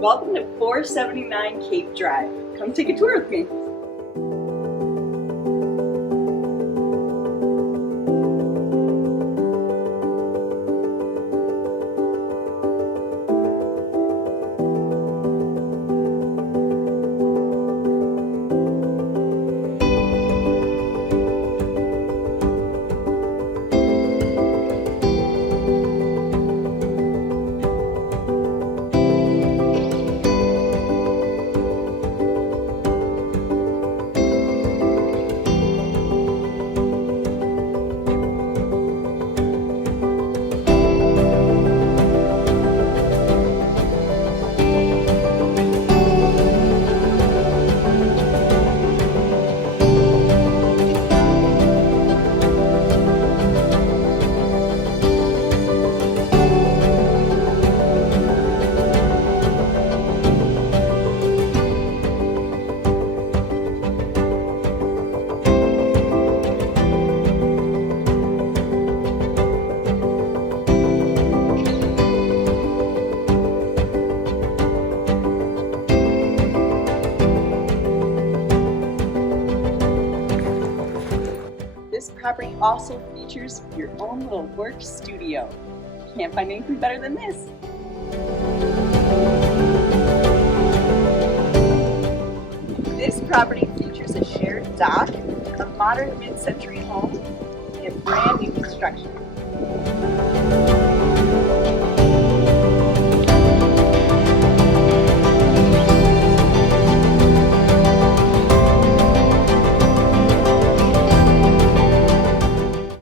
Welcome to 479 Cape Drive. Come take a tour with me. This property also features your own little work studio. Can't find anything better than this. This property features a shared dock, a modern mid-century home, and brand new construction.